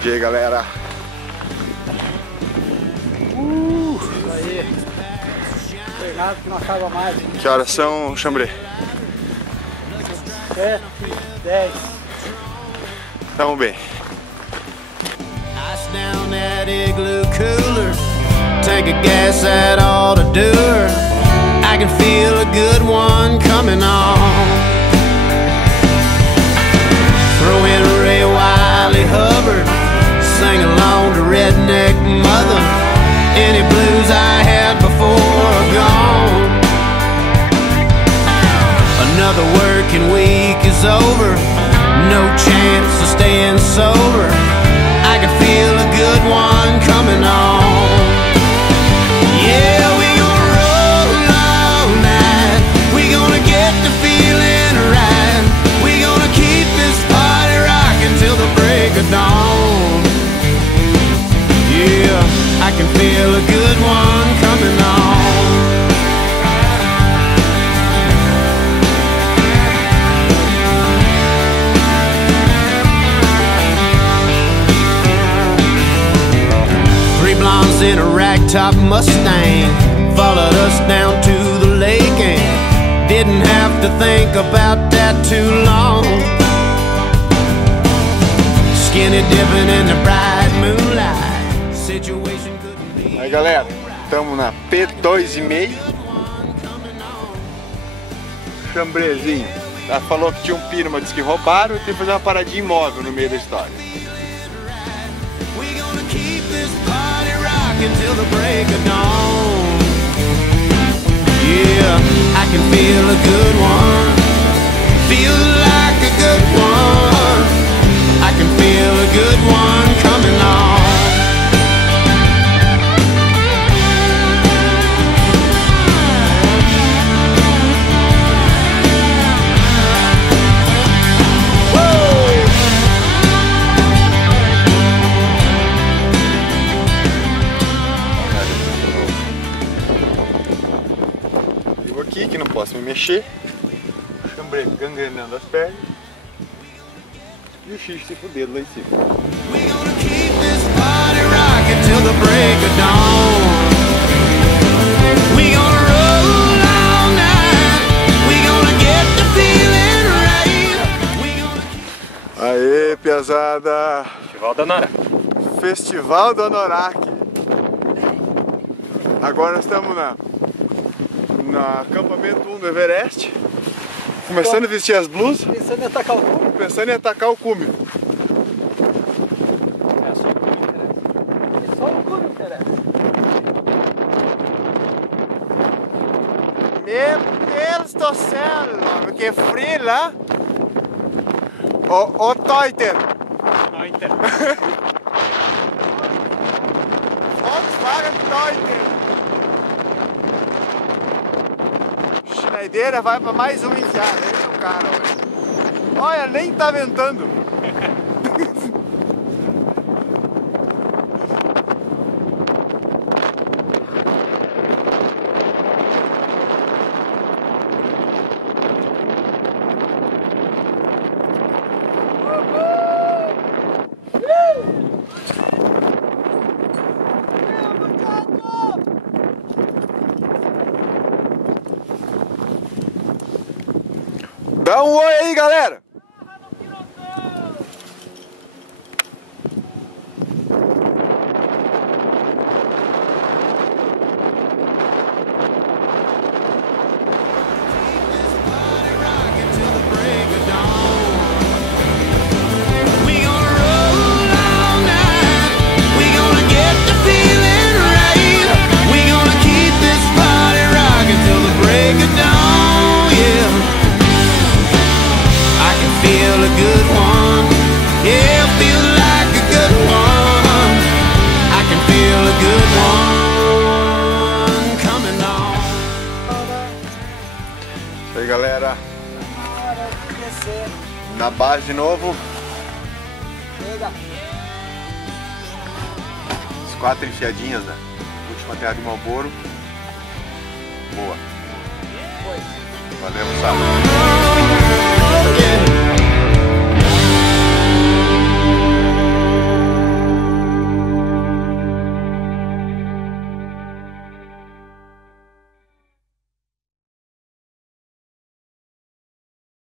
dia aí, galera. Isso aí. Treinado que não acaba mais. Que horas são, Chambré? 7, 10. Tamo bem. Ice down that igloo cooler. Tank of gas that ought to do her. I can feel a good one coming on. Throw in Ray Wiley Hubbard. Sing along to Redneck Mother. Any blues I had before are gone. Another working week is over. No chance of staying sober. I can feel a good one coming on. Yeah, we gonna roll all night. We gonna get the feeling right. We gonna keep this party rocking till the break of dawn. Yeah, I can feel a good one coming on. 3 blondes in a ragtop Mustang followed us down to the lake and didn't have to think about that too long. Skinny dipping in the bright moonlight. Situation couldn't be. Aí, galera, estamos na P2,5. Chambrezinho. Ela falou que tinha um pino, mas disse que roubaram e tem que fazer uma paradinha imóvel no meio da história. Until the break of dawn. Yeah, I can feel a good one. Feel like a good one. I can feel a good one coming on. Aqui que não posso me mexer, o Chambré gangrenando as pernas e o Xixi se fudendo lá em cima. We gonna keep this party rocking till the break of dawn. We gonna roll all night. We gonna get the feeling right. We gonna Aê, piazada! Festival da Norak. Festival do Anorak. Agora nós estamos no acampamento 1 do Everest, começando a vestir as blusas, Pensando em atacar o cume. pensando em atacar o cume. É só o cume que interessa. É só o cume que interessa. Meu Deus do céu, mano, que frio lá! Ô Teuter! Volkswagen Teuter! Schneideira vai pra mais um enfiado, esse é o cara hoje. Olha, nem tá ventando. Dá um oi aí, galera! Isso aí, galera. Na base de novo. Chega. As 4 enfiadinhas da última terra de Marlboro. Boa. Foi. Valeu, sábado.